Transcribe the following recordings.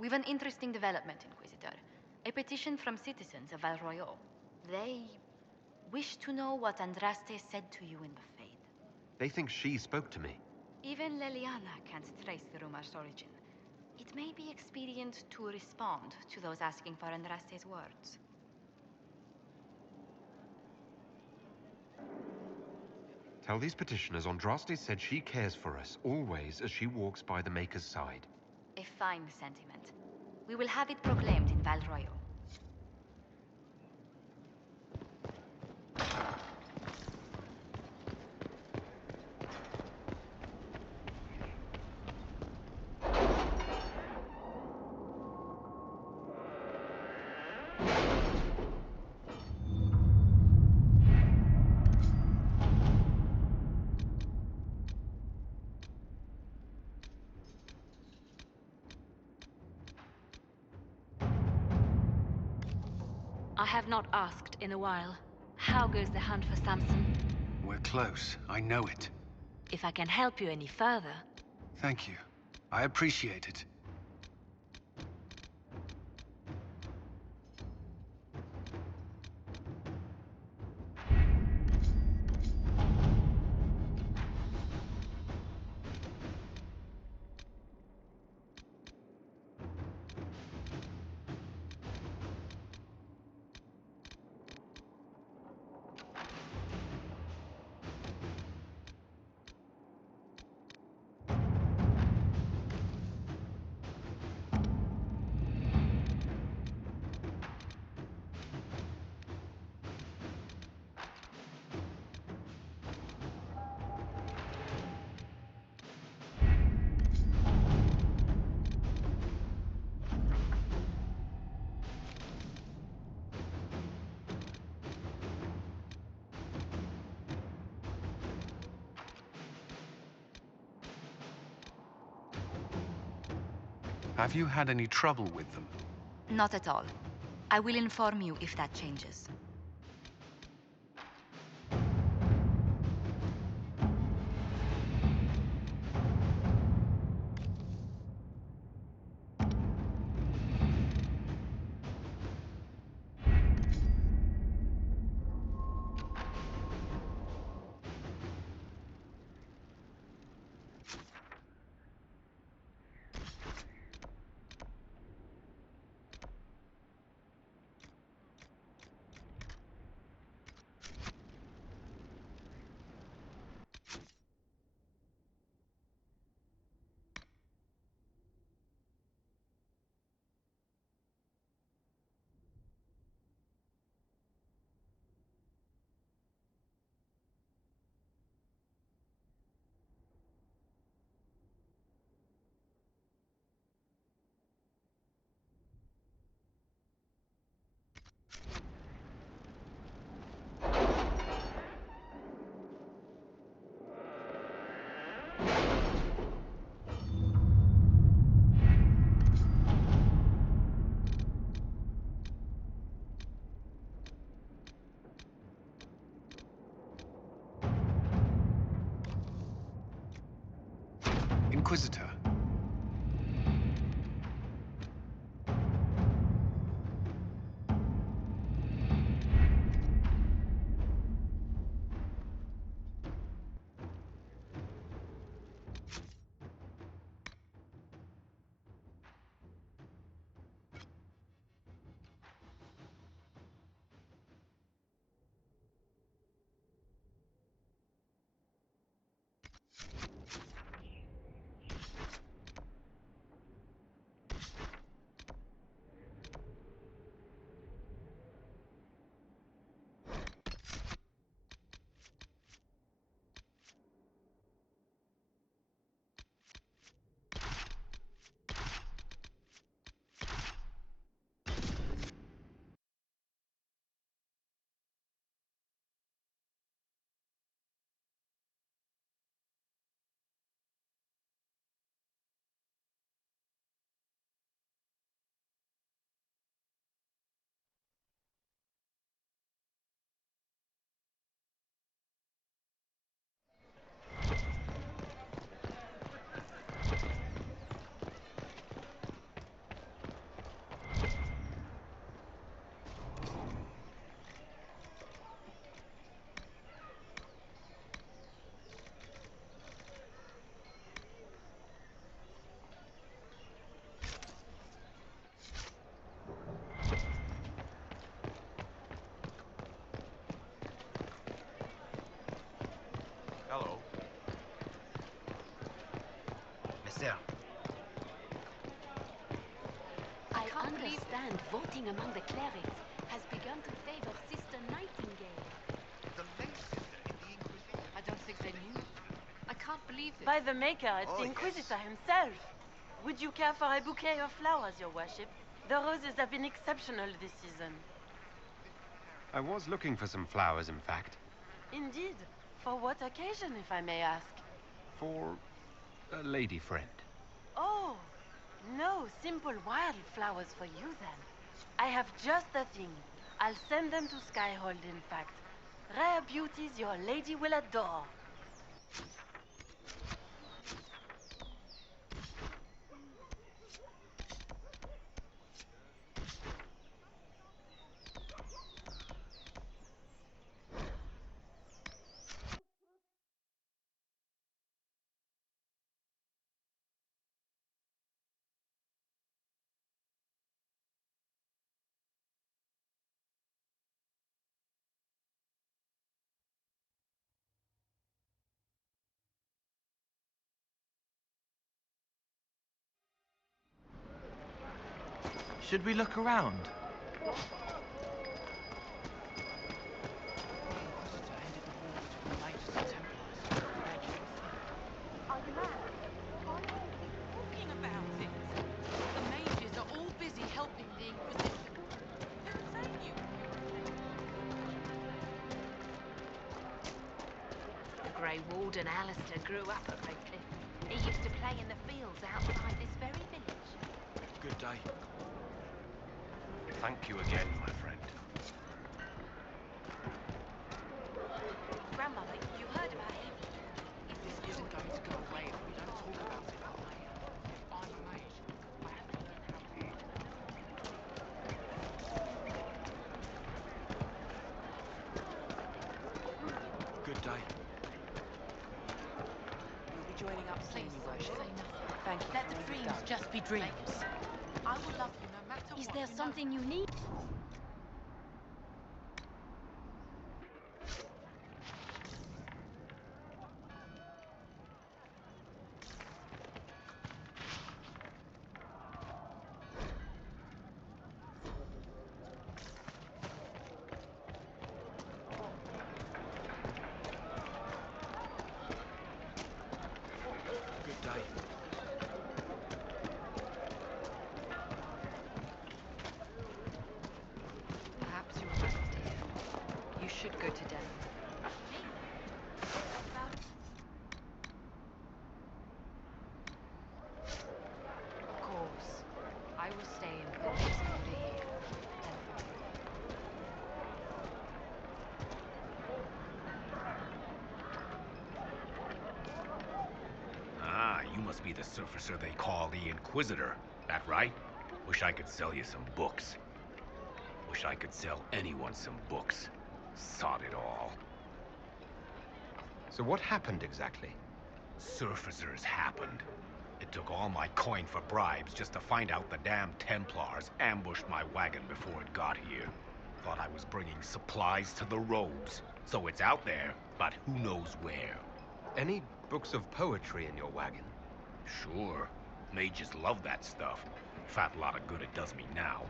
We've an interesting development, Inquisitor. A petition from citizens of Val Royeaux. They wish to know what Andraste said to you in the Fade. They think she spoke to me. Even Leliana can't trace the rumor's origin. It may be expedient to respond to those asking for Andraste's words. Tell these petitioners Andraste said she cares for us, always, as she walks by the Maker's side. A fine sentiment. We will have it proclaimed in Val Royeaux. I have not asked in a while. How goes the hunt for Samson? We're close. I know it. If I can help you any further... Thank you. I appreciate it. Have you had any trouble with them? Not at all. I will inform you if that changes. Inquisitor. there. I understand voting among the clerics has begun to favor Sister Nightingale. The main sister in the Inquisition. I don't think they knew. I can't believe this. By the Maker, it's Oh, the Inquisitor himself. Would you care for a bouquet of flowers, Your Worship? The roses have been exceptional this season. I was looking for some flowers, in fact. Indeed. For what occasion, if I may ask? For a lady friend. Oh, no simple wildflowers for you then. I have just the thing. I'll send them to Skyhold, in fact. Rare beauties your lady will adore. Should we look around? Talking about it. The mages are all busy helping the Inquisition. Who sent you? The Grey Warden Alistair grew up at Redcliffe. He used to play in the fields outside this very village. Good day. Thank you again, my friend. Grandmother, you heard about him. This isn't going to go away if we don't talk about it, Almaya. I'm a mage. I have to learn how to read. Good day. We'll be joining up soon, Please, Your Worship. say nothing. Thank you. Let the dreams just be dreams. I will love you no matter what. Is there you know. something you need? Good day. Perhaps you're right, dear. You should go to Devon. Of course. I will stay in Purchase order here. Ah, you must be the surfacer they call the Inquisitor. That right? Wish I could sell you some books. Wish I could sell anyone some books. Sod it all. So what happened exactly? Surfacers happened. It took all my coin for bribes just to find out the damn Templars ambushed my wagon before it got here. Thought I was bringing supplies to the robes. So it's out there, but who knows where. Any books of poetry in your wagon? Sure. Mages love that stuff. Fat lot of good it does me now.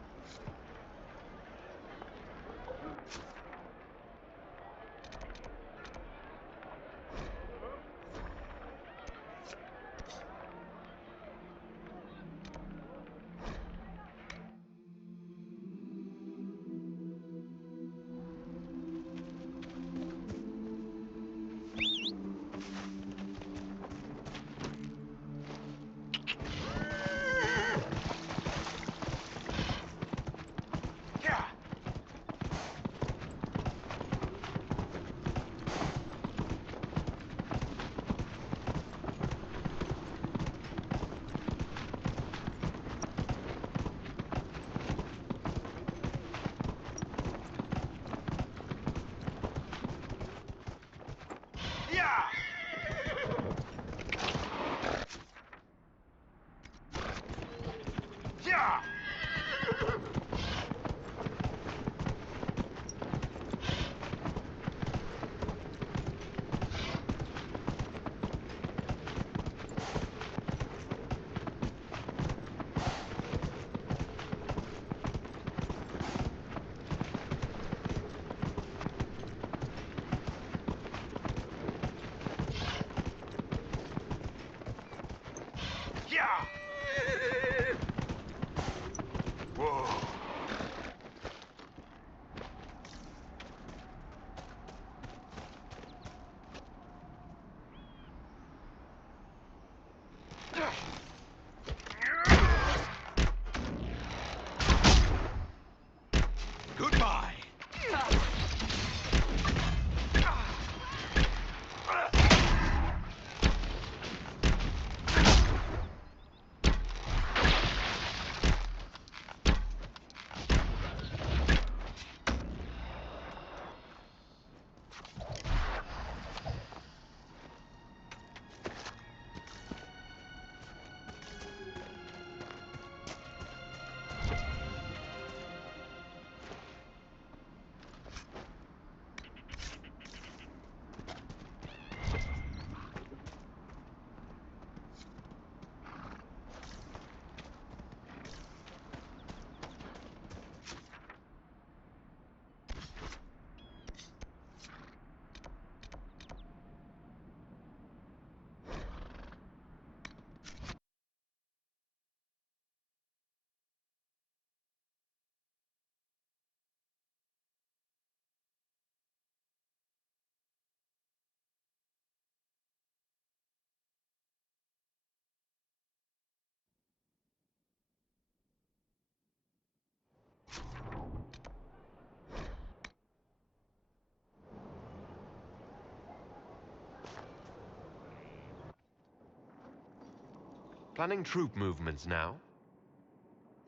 Planning troop movements now?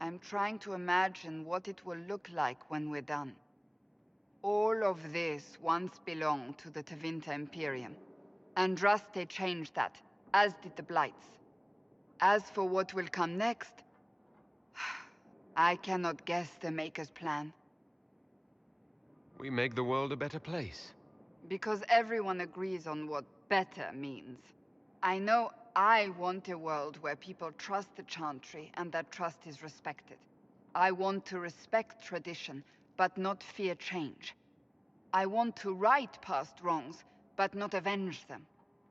I'm trying to imagine what it will look like when we're done. All of this once belonged to the Tevinter Imperium. Andraste changed that, as did the Blights. As for what will come next, I cannot guess the Maker's plan. We make the world a better place. Because everyone agrees on what better means. I know I want a world where people trust the Chantry and that trust is respected. I want to respect tradition, but not fear change. I want to right past wrongs, but not avenge them.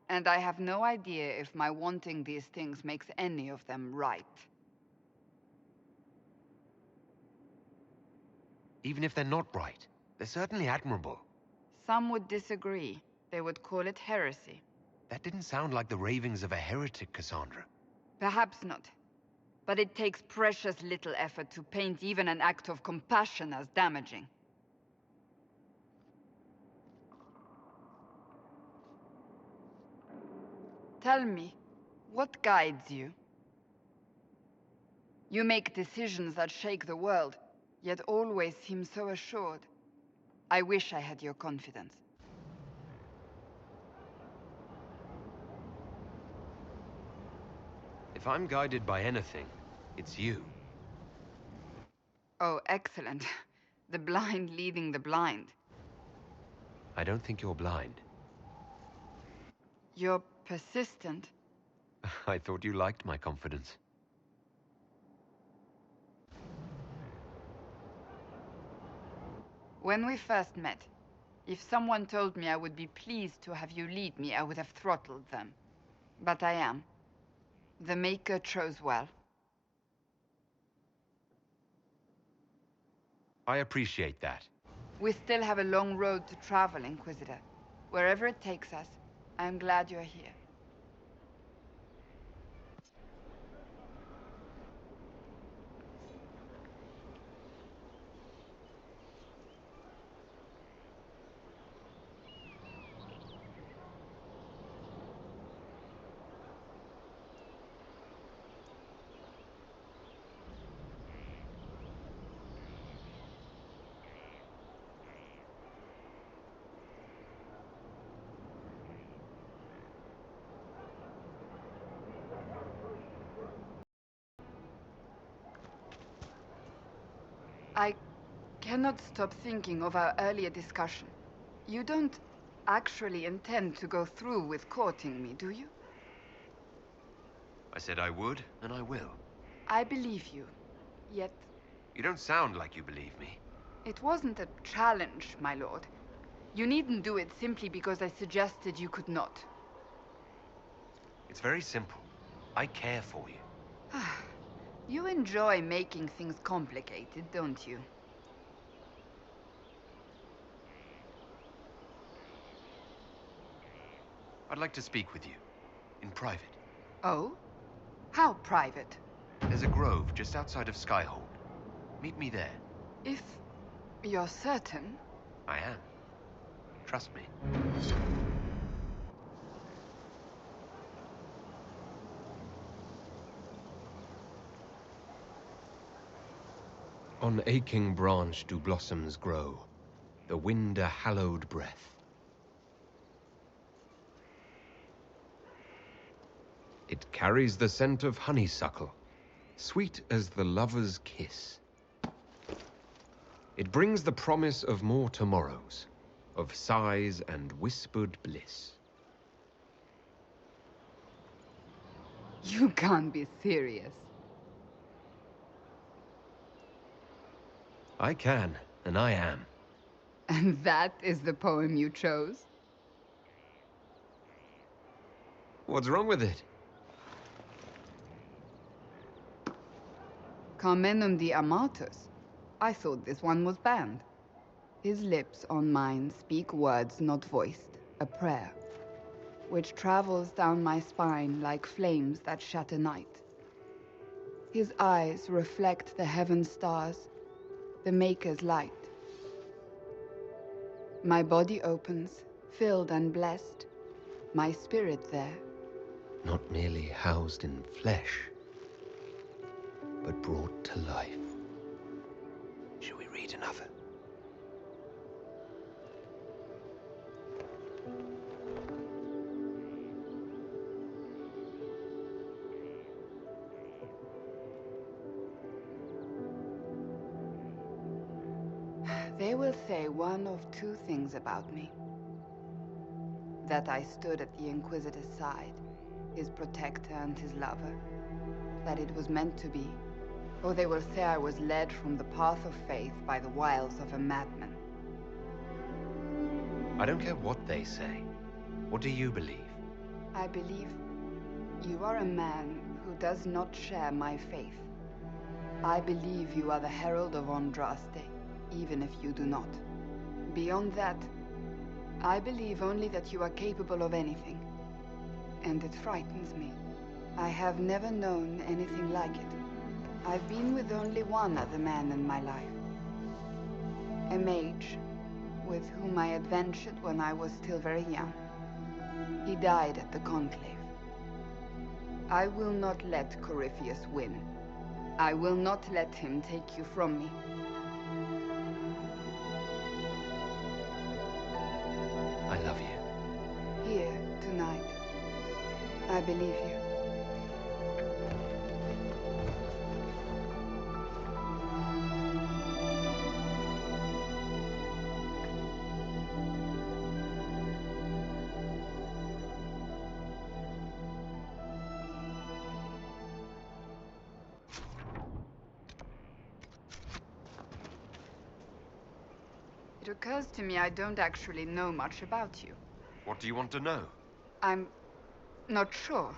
And I have no idea if my wanting these things makes any of them right. Even if they're not right, they're certainly admirable. Some would disagree. They would call it heresy. That didn't sound like the ravings of a heretic, Cassandra. Perhaps not. But it takes precious little effort to paint even an act of compassion as damaging. Tell me, what guides you? You make decisions that shake the world, yet always seem so assured. I wish I had your confidence. If I'm guided by anything, it's you. Oh, excellent. The blind leading the blind. I don't think you're blind. You're persistent. I thought you liked my confidence. When we first met, if someone told me I would be pleased to have you lead me, I would have throttled them. But I am. The Maker chose well. I appreciate that. We still have a long road to travel, Inquisitor. Wherever it takes us, I'm glad you're here. I cannot stop thinking of our earlier discussion. You don't actually intend to go through with courting me, do you? I said I would, and I will. I believe you. Yet, You don't sound like you believe me. it wasn't a challenge, my lord. You needn't do it simply because I suggested you could not. It's very simple. I care for you. You enjoy making things complicated, don't you? I'd like to speak with you. In private. Oh? How private? There's a grove just outside of Skyhold. Meet me there. If you're certain. I am. Trust me. On aching branch do blossoms grow, the wind a hallowed breath. It carries the scent of honeysuckle, sweet as the lover's kiss. It brings the promise of more tomorrows, of sighs and whispered bliss. You can't be serious. I can, and I am. And that is the poem you chose? What's wrong with it? Carmenum de Amatus. I thought this one was banned. His lips on mine speak words not voiced, a prayer, which travels down my spine like flames that shatter night. His eyes reflect the heaven stars, the Maker's light. My body opens, filled and blessed, my spirit there. Not merely housed in flesh, but brought to life. Shall we read another? They will say one of two things about me. That I stood at the Inquisitor's side, his protector and his lover. That it was meant to be. Or they will say I was led from the path of faith by the wiles of a madman. I don't care what they say. What do you believe? I believe you are a man who does not share my faith. I believe you are the herald of Andraste, even if you do not. Beyond that, I believe only that you are capable of anything. And it frightens me. I have never known anything like it. I've been with only one other man in my life. A mage, with whom I adventured when I was still very young. He died at the Conclave. I will not let Corypheus win. I will not let him take you from me. I love you. Here, tonight. I believe you. It occurs to me I don't actually know much about you. What do you want to know? I'm not sure.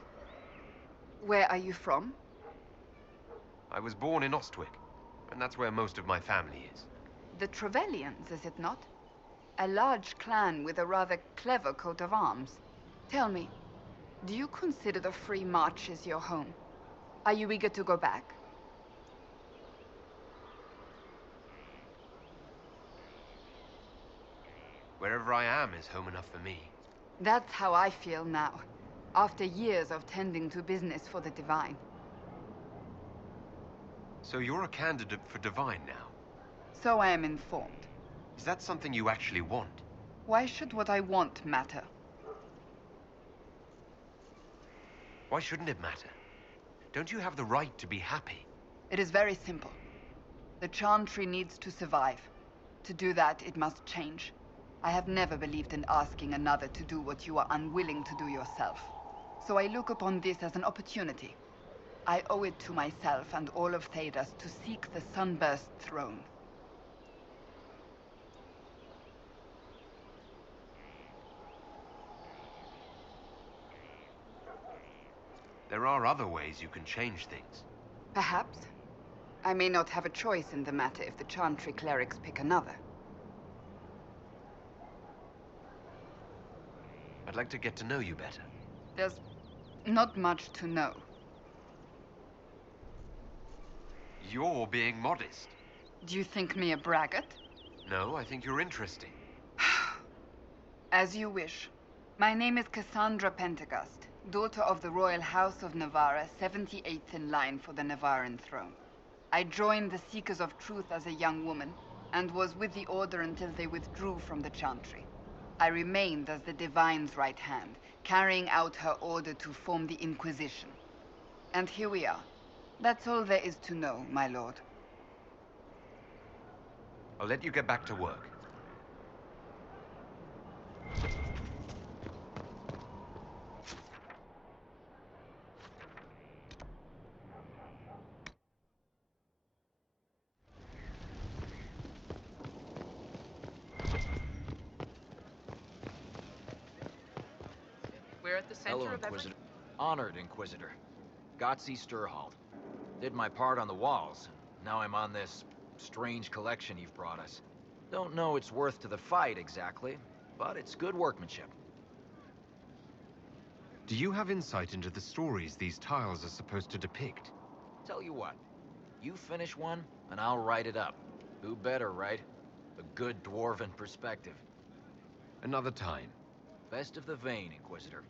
Where are you from? I was born in Ostwick, and that's where most of my family is. The Trevellians, is it not? A large clan with a rather clever coat of arms. Tell me, do you consider the Free Marches your home? Are you eager to go back? Wherever I am is home enough for me. That's how I feel now, after years of tending to business for the Divine. So you're a candidate for Divine now? So I am informed. Is that something you actually want? Why should what I want matter? Why shouldn't it matter? Don't you have the right to be happy? It is very simple. The Chantry needs to survive. To do that, it must change. I have never believed in asking another to do what you are unwilling to do yourself. So I look upon this as an opportunity. I owe it to myself and all of Thedas to seek the Sunburst throne. There are other ways you can change things. Perhaps. I may not have a choice in the matter if the Chantry clerics pick another. I'd like to get to know you better. There's not much to know. You're being modest. Do you think me a braggart? No, I think you're interesting. As you wish. My name is Cassandra Pentaghast, daughter of the Royal House of Navarra, 78th in line for the Navarran throne. I joined the Seekers of Truth as a young woman, and was with the Order until they withdrew from the Chantry. I remained as the Divine's right hand, carrying out her order to form the Inquisition. And here we are. That's all there is to know, my lord. I'll let you get back to work. We're at the center Hello, of Inquisitor. Honored Inquisitor. Godspeed Sturhald. Did my part on the walls, and now I'm on this strange collection you've brought us. Don't know its worth to the fight, exactly, but it's good workmanship. Do you have insight into the stories these tiles are supposed to depict? Tell you what, you finish one, and I'll write it up. Who better, right? A good dwarven perspective. Another time. Best of the vein, Inquisitor.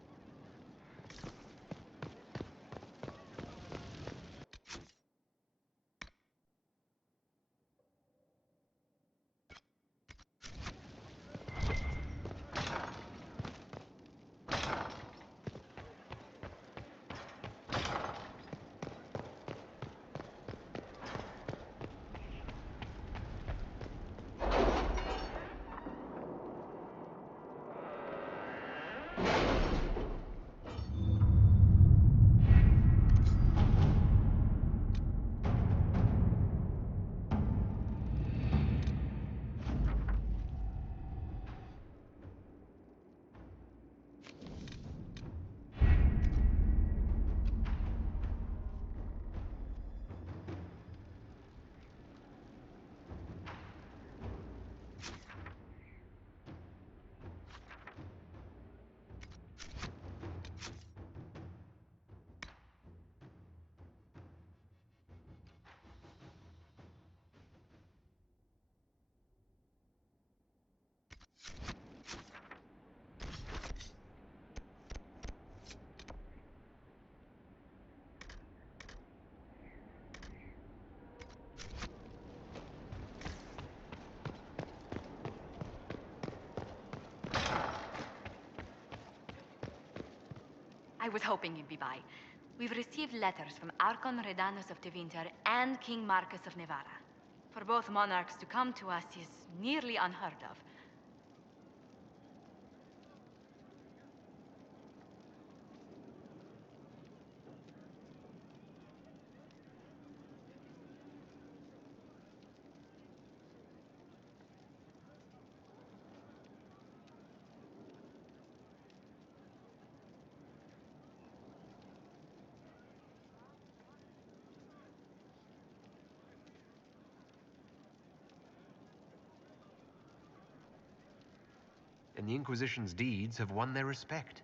I was hoping you'd be by. We've received letters from Archon Redanus of Tevinter and King Marcus of Nevada. For both monarchs to come to us is nearly unheard of. And the Inquisition's deeds have won their respect.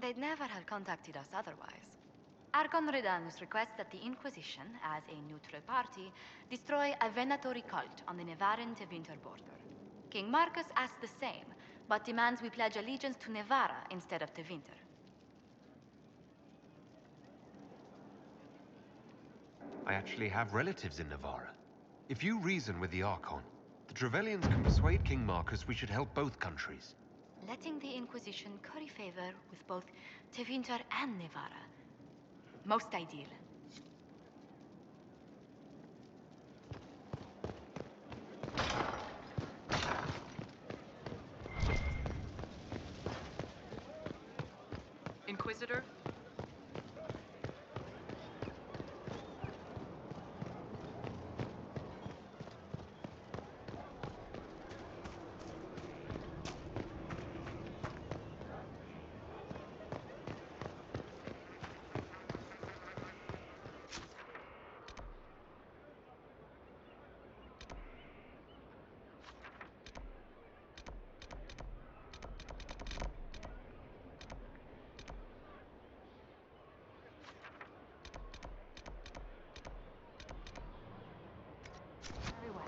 They'd never have contacted us otherwise. Archon Redanus requests that the Inquisition, as a neutral party, destroy a venatory cult on the Nevaran-Tevinter border. King Marcus asks the same, but demands we pledge allegiance to Nevara instead of Tevinter. I actually have relatives in Navarra. If you reason with the Archon, the Trevellians can persuade King Marcus we should help both countries. Letting the Inquisition curry favor with both Tevinter and Nevara. Most ideal. Inquisitor? Very well.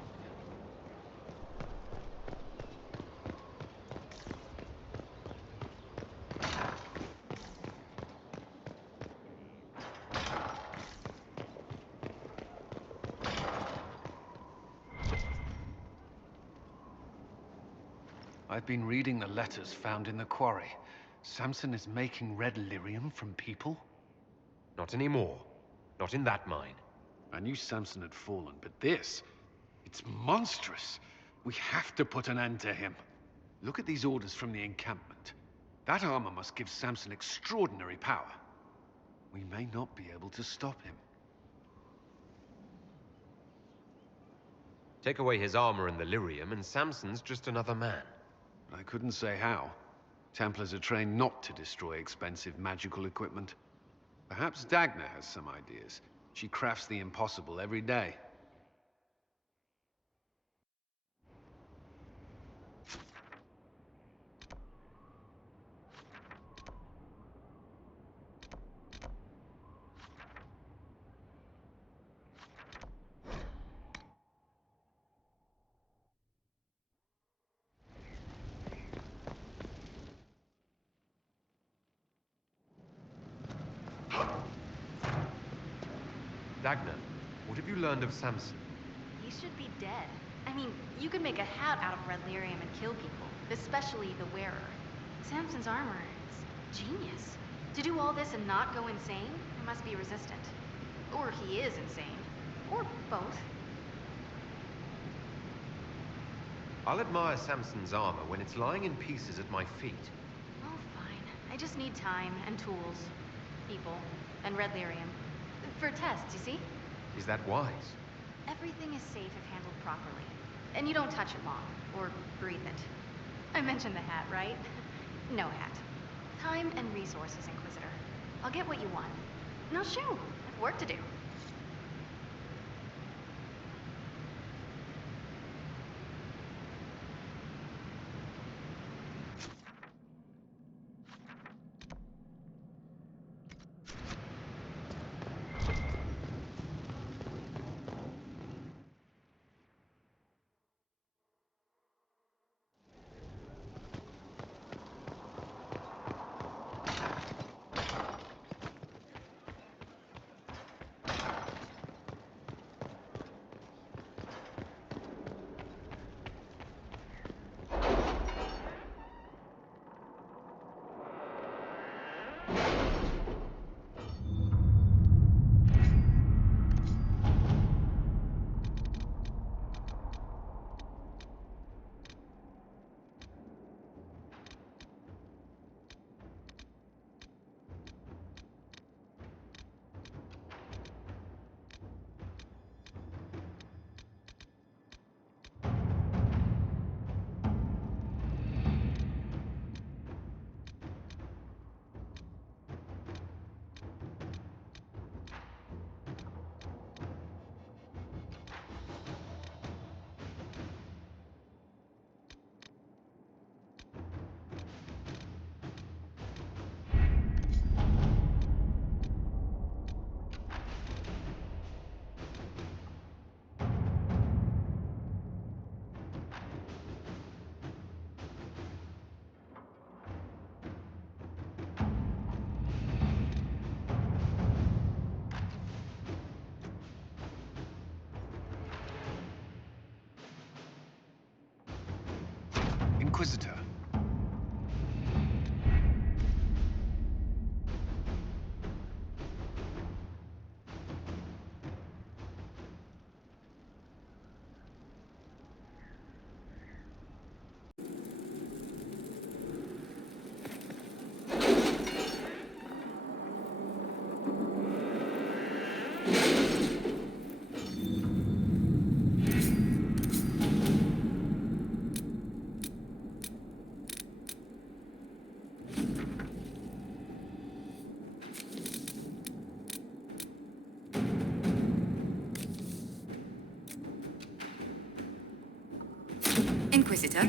I've been reading the letters found in the quarry. Samson is making red lyrium from people? Not anymore. Not in that mine. I knew Samson had fallen, but this... it's monstrous. We have to put an end to him. Look at these orders from the encampment. That armor must give Samson extraordinary power. We may not be able to stop him. Take away his armor and the lyrium, and Samson's just another man. I couldn't say how. Templars are trained not to destroy expensive magical equipment. Perhaps Dagna has some ideas. She crafts the impossible every day. Dagna, what have you learned of Samson? He should be dead. I mean, you could make a hat out of red lyrium and kill people, especially the wearer. Samson's armor is genius. To do all this and not go insane, he must be resistant. Or he is insane. Or both. I'll admire Samson's armor when it's lying in pieces at my feet. Oh, fine. I just need time and tools, people, and red lyrium. For tests, you see? Is that wise? Everything is safe if handled properly. And you don't touch it long, or breathe it. I mentioned the hat, right? No hat. Time and resources, Inquisitor. I'll get what you want. Now shoo! I have work to do. Inquisitor. Inquisitor?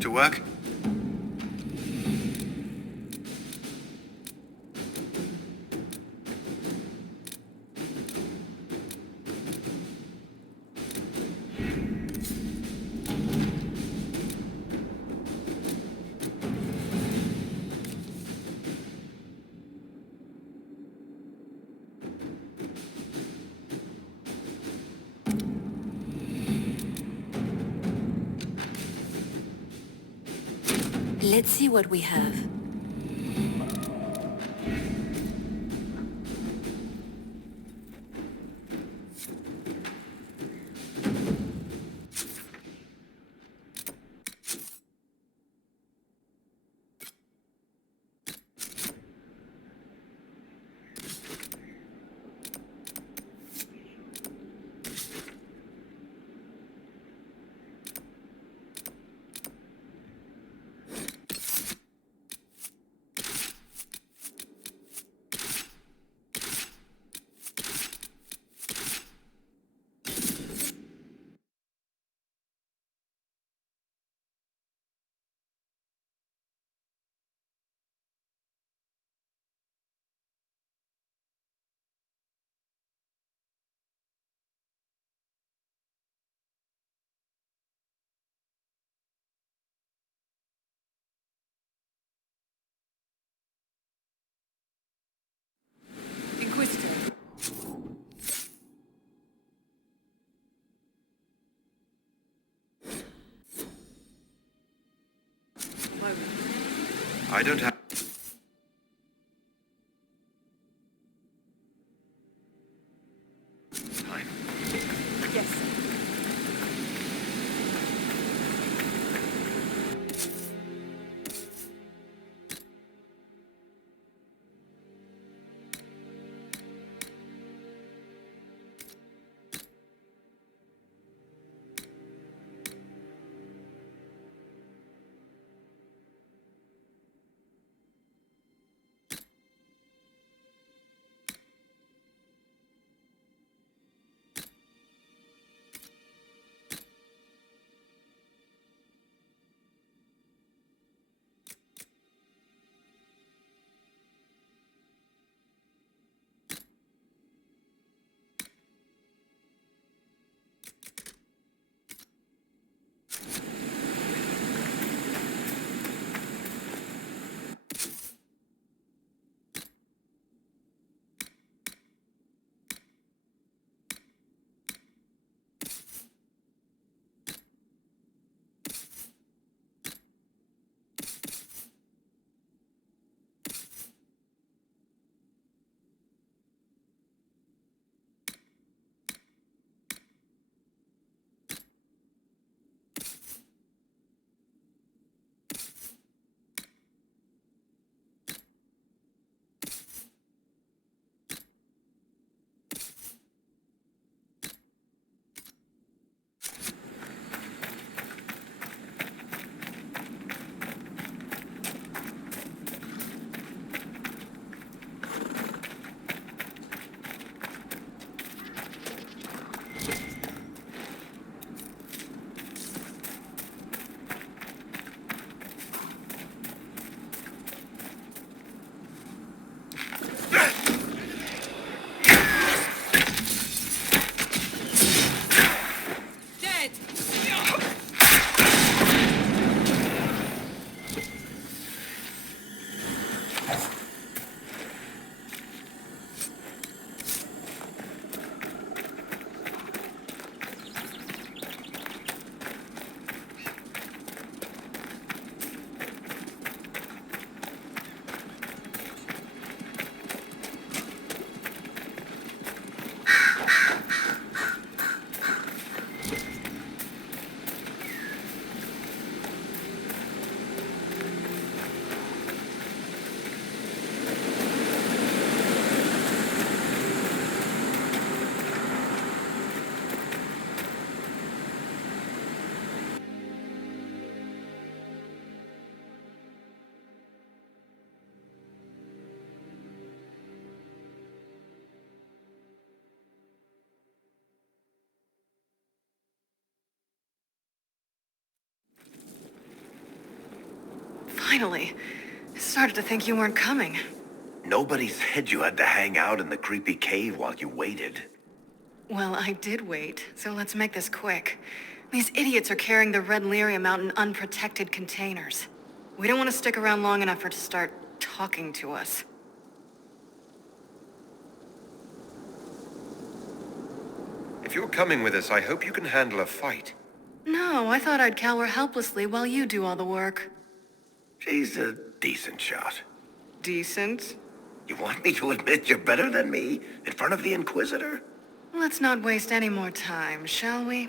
To work? Let's see what we have. Inquisitor. I don't have... time. Yes. Finally. I started to think you weren't coming. Nobody said you had to hang out in the creepy cave while you waited. Well, I did wait, so let's make this quick. These idiots are carrying the red lyrium out in unprotected containers. We don't want to stick around long enough for it to start talking to us. If you're coming with us, I hope you can handle a fight. No, I thought I'd cower helplessly while you do all the work. She's a decent shot. Decent? You want me to admit you're better than me in front of the Inquisitor? Let's not waste any more time, shall we?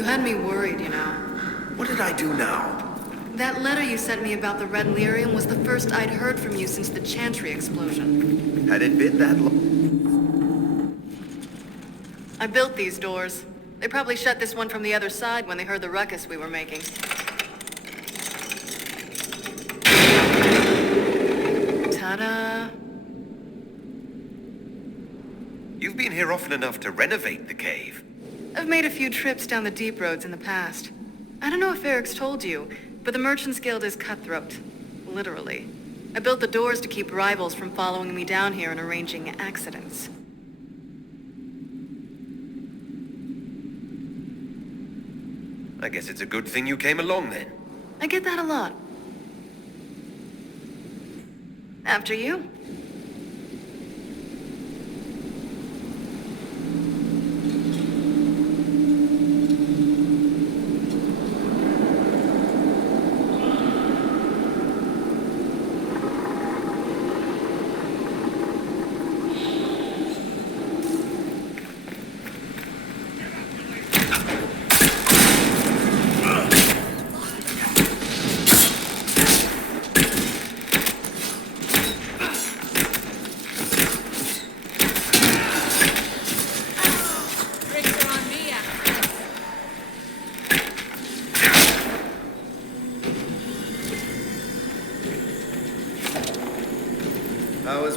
You had me worried, you know. What did I do now? That letter you sent me about the red lyrium was the first I'd heard from you since the Chantry explosion. Had it been that long? I built these doors. They probably shut this one from the other side when they heard the ruckus we were making. Ta-da! You've been here often enough to renovate the cave. I've made a few trips down the deep roads in the past. I don't know if Eric's told you, but the Merchants Guild is cutthroat. Literally. I built the doors to keep rivals from following me down here and arranging accidents. I guess it's a good thing you came along then. I get that a lot. After you.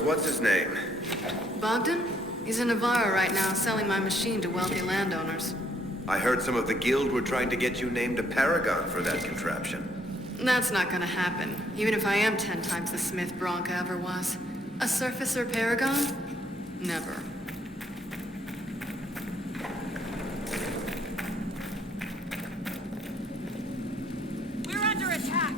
What's his name? Bogdan? He's in Navarra right now, selling my machine to wealthy landowners. I heard some of the guild were trying to get you named a paragon for that contraption. That's not gonna happen, even if I am 10 times the Smith Bronca ever was. A surfacer paragon? Never. We're under attack!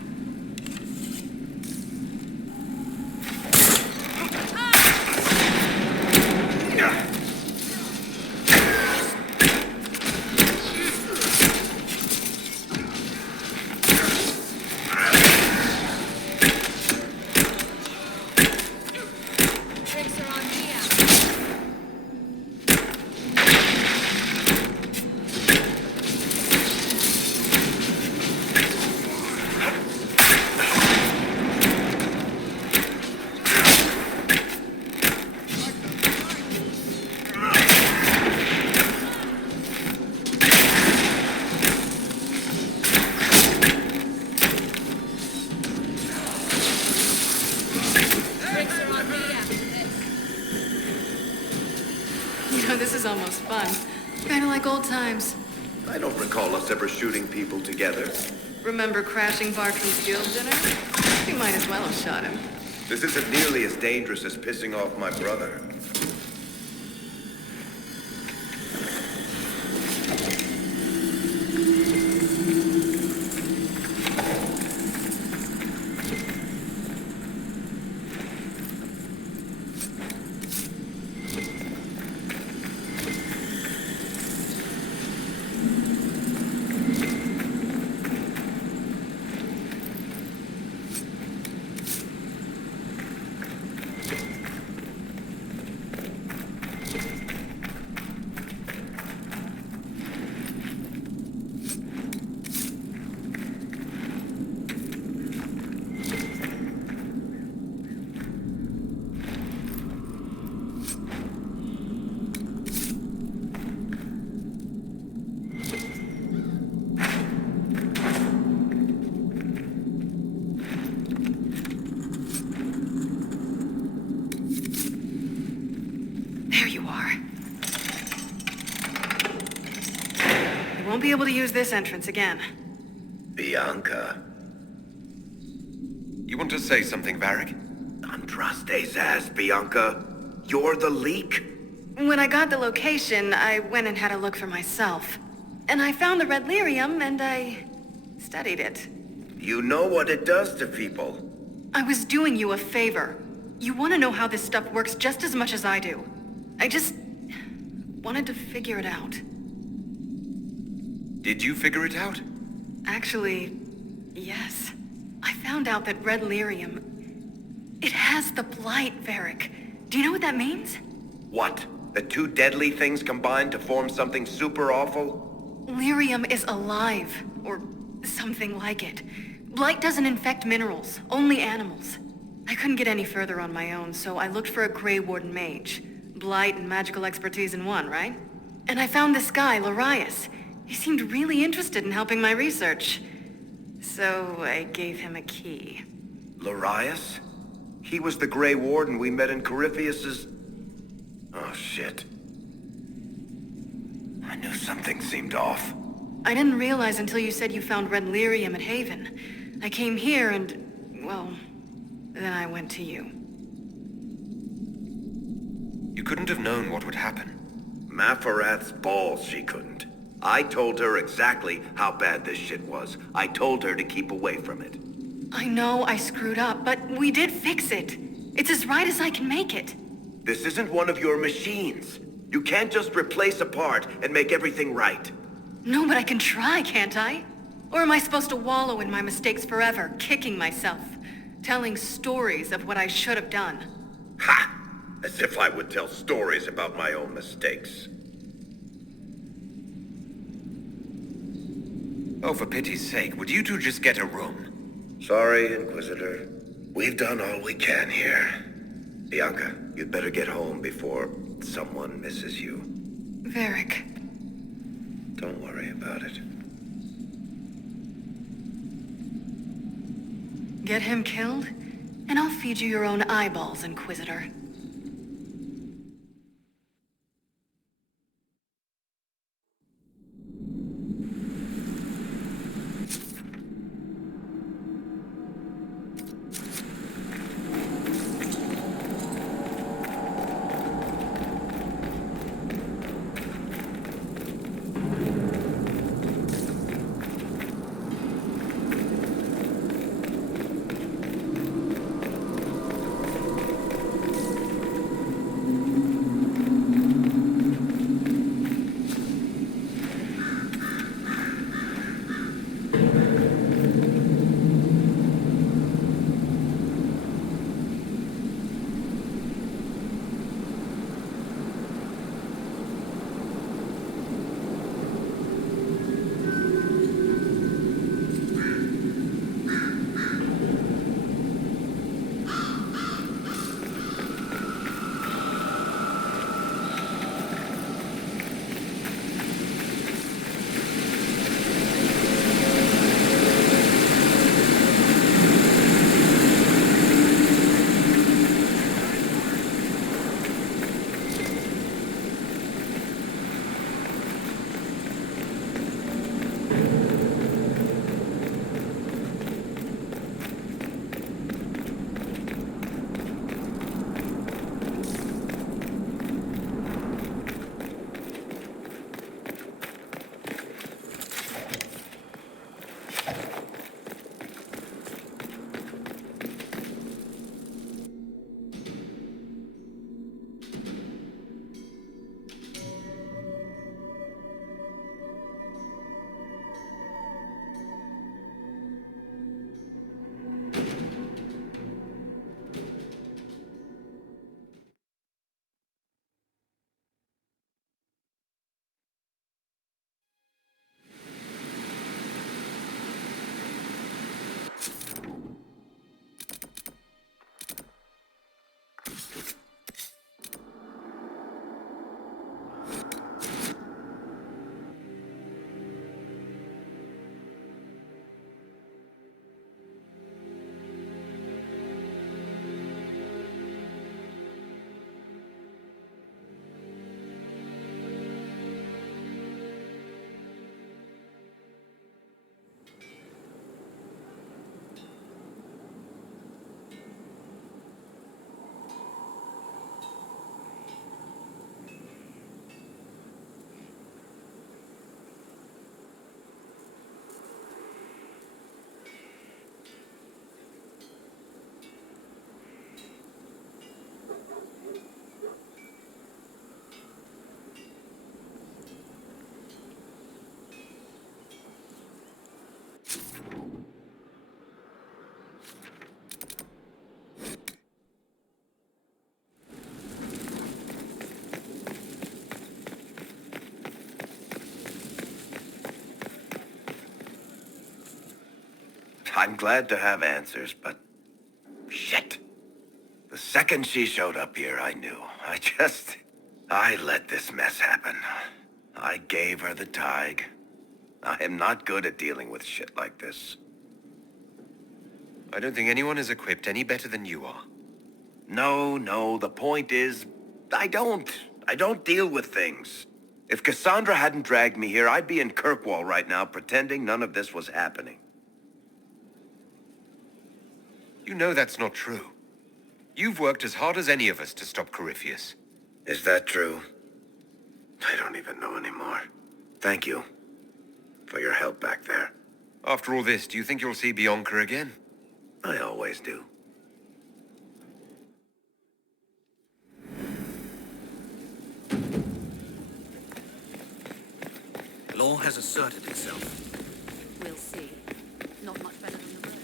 This is almost fun. Kinda like old times. I don't recall us ever shooting people together. Remember crashing Bartram's guild dinner? You might as well have shot him. This isn't nearly as dangerous as pissing off my brother. Won't be able to use this entrance again. Bianca. You want to say something, Varric? Andraste's ass, Bianca. You're the leak? When I got the location, I went and had a look for myself. And I found the red lyrium, and I studied it. You know what it does to people. I was doing you a favor. You want to know how this stuff works just as much as I do. I just wanted to figure it out. Did you figure it out? Actually, yes. I found out that red lyrium... It has the blight, Varric. Do you know what that means? What? The two deadly things combined to form something super awful? Lyrium is alive, or something like it. Blight doesn't infect minerals, only animals. I couldn't get any further on my own, so I looked for a Grey Warden mage. Blight and magical expertise in one, right? And I found this guy, Larius. He seemed really interested in helping my research. So I gave him a key. Larius? He was the Grey Warden we met in Corypheus's... Oh, shit. I knew something seemed off. I didn't realize until you said you found red lyrium at Haven. I came here and, well, then I went to you. You couldn't have known what would happen. Mafarath's balls, she couldn't. I told her exactly how bad this shit was. I told her to keep away from it. I know I screwed up, but we did fix it. It's as right as I can make it. This isn't one of your machines. You can't just replace a part and make everything right. No, but I can try, can't I? Or am I supposed to wallow in my mistakes forever, kicking myself, telling stories of what I should have done? Ha! As if I would tell stories about my own mistakes. Oh, for pity's sake, would you two just get a room? Sorry, Inquisitor. We've done all we can here. Bianca, you'd better get home before someone misses you. Varric. Don't worry about it. Get him killed, and I'll feed you your own eyeballs, Inquisitor. I'm glad to have answers, but... shit. The second she showed up here, I knew. I let this mess happen. I gave her the tig. I am not good at dealing with shit like this. I don't think anyone is equipped any better than you are. No, the point is, I don't deal with things. If Cassandra hadn't dragged me here, I'd be in Kirkwall right now pretending none of this was happening. You know that's not true. You've worked as hard as any of us to stop Corypheus. Is that true? I don't even know anymore. Thank you for your help back there. After all this, do you think you'll see Bianca again? I always do. Law has asserted itself. We'll see. Not much better than the road.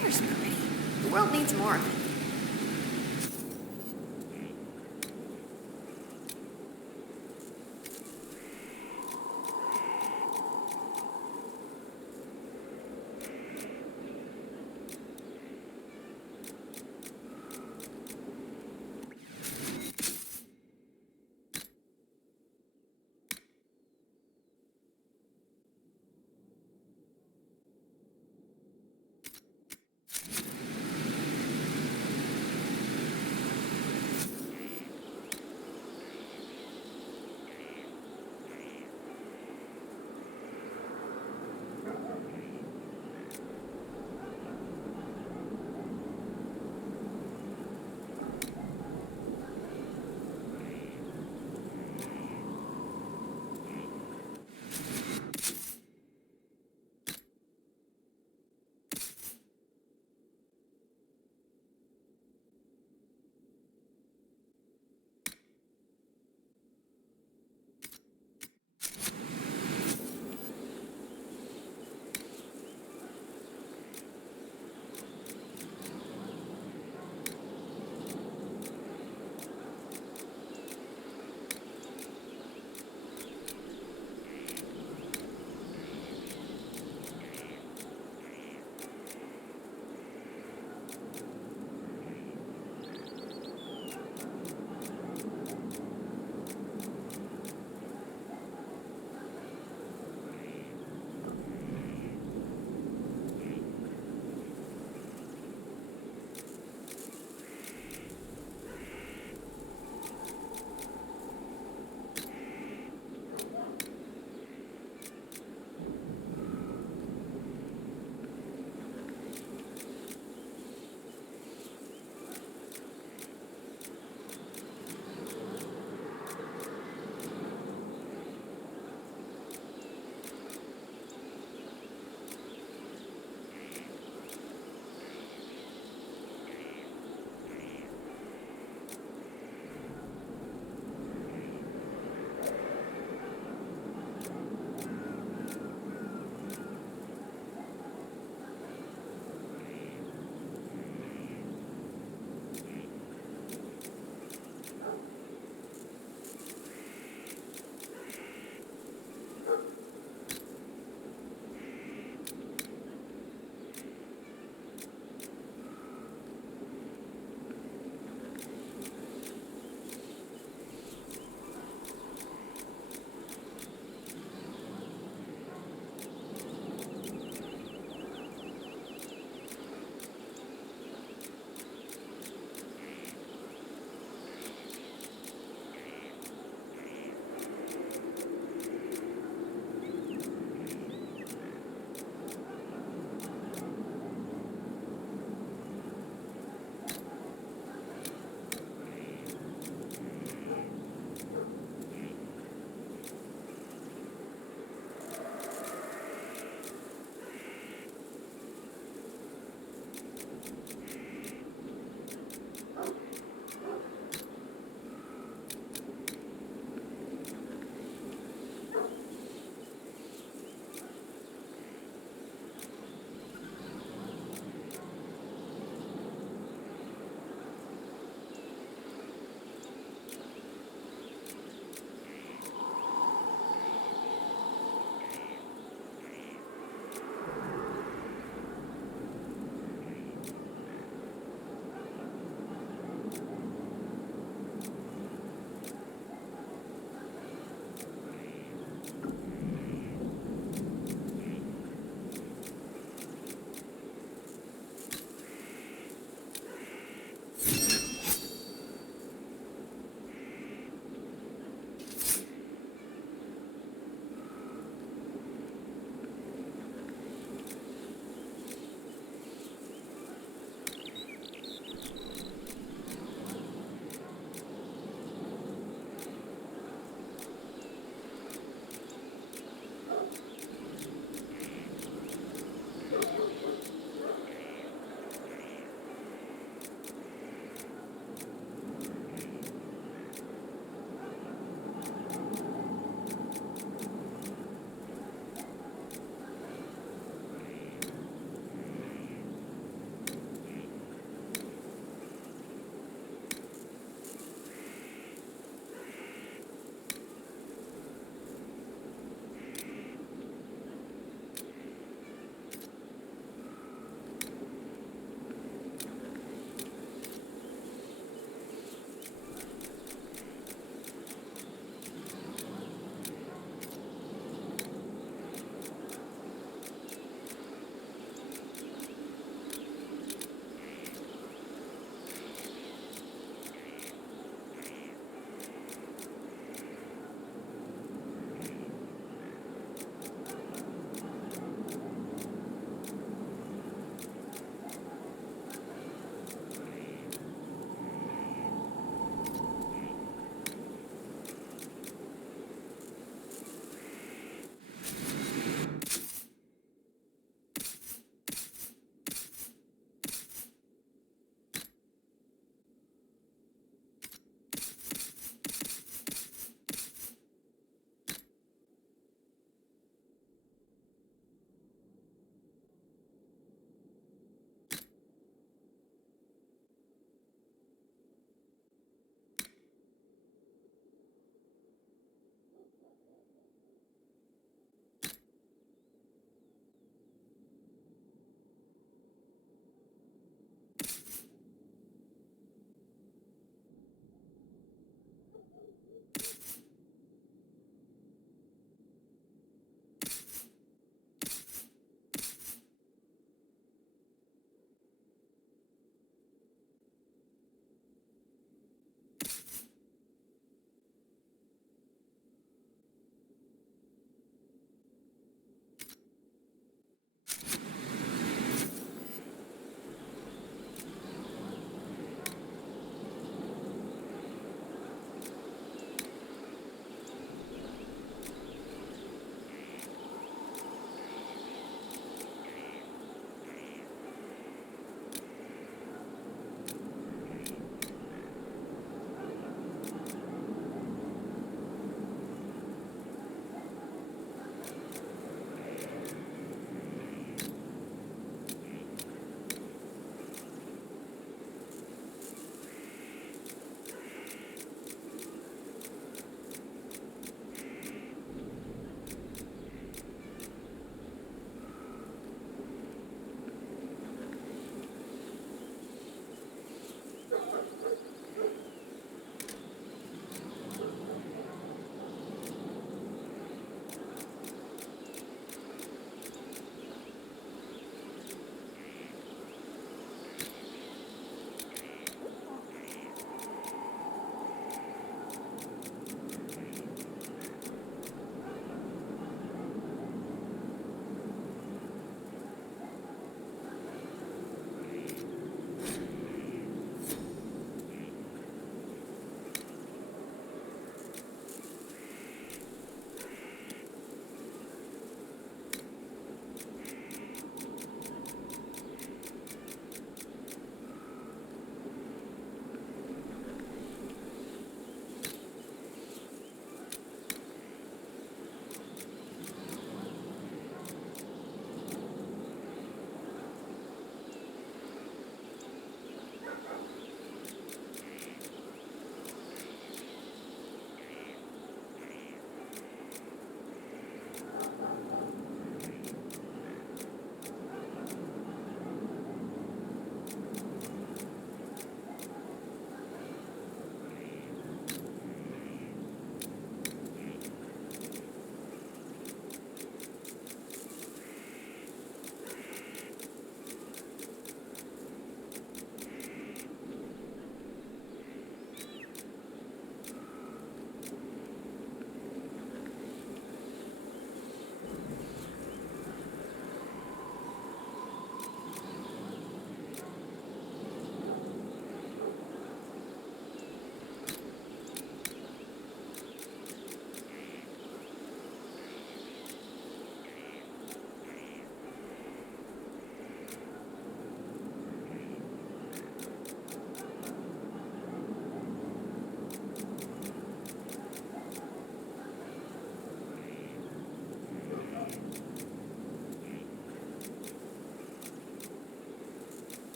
Here's Marie. The world needs more of it.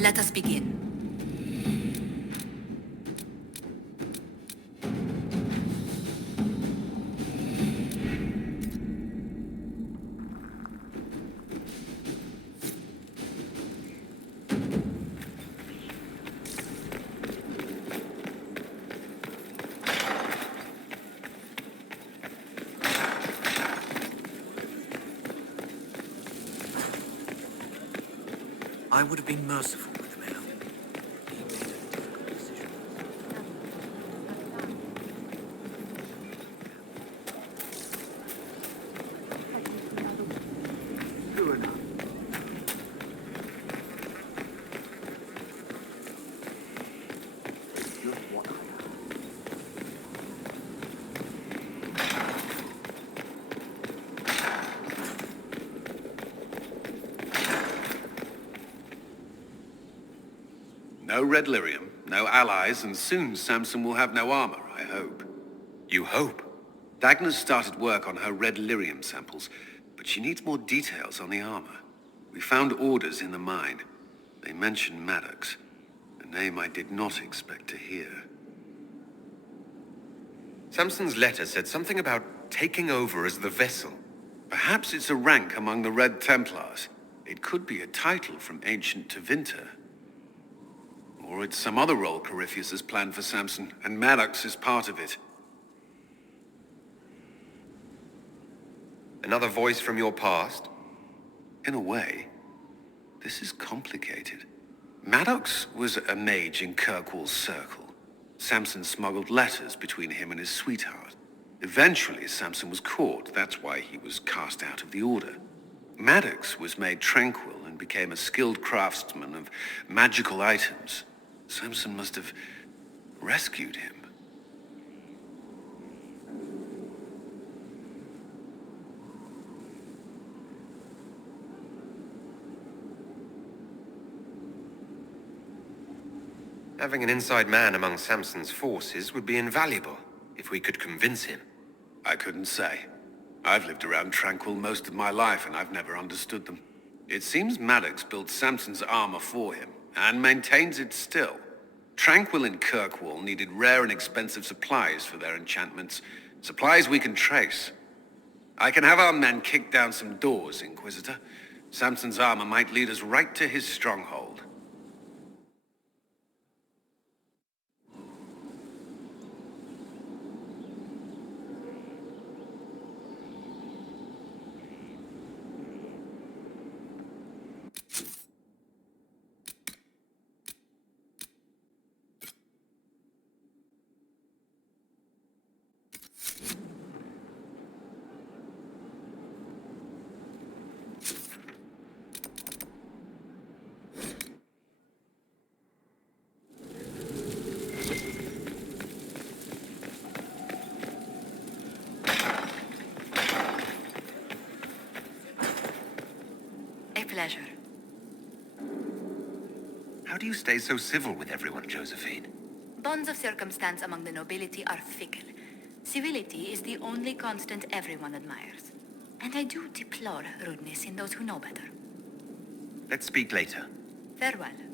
Let us begin. I would have been merciful with the man. He made a difficult decision. True enough. Just what I am. No red lyrium, no allies, and soon Samson will have no armor, I hope. You hope? Dagner's started work on her red lyrium samples, but she needs more details on the armor. We found orders in the mine. They mention Maddox, a name I did not expect to hear. Samson's letter said something about taking over as the vessel. Perhaps it's a rank among the Red Templars. It could be a title from ancient Tevinter. Or it's some other role Corypheus has planned for Samson, and Maddox is part of it. Another voice from your past? In a way, this is complicated. Maddox was a mage in Kirkwall's circle. Samson smuggled letters between him and his sweetheart. Eventually, Samson was caught. That's why he was cast out of the Order. Maddox was made tranquil and became a skilled craftsman of magical items. Samson must have rescued him. Having an inside man among Samson's forces would be invaluable, if we could convince him. I couldn't say. I've lived around Tranquil most of my life, and I've never understood them. It seems Maddox built Samson's armor for him, and maintains it still. Tranquil and Kirkwall needed rare and expensive supplies for their enchantments. Supplies we can trace. I can have our men kick down some doors, Inquisitor. Samson's armor might lead us right to his stronghold. Pleasure. How do you stay so civil with everyone, Josephine? Bonds of circumstance among the nobility are fickle. Civility is the only constant everyone admires. And I do deplore rudeness in those who know better. Let's speak later. Farewell.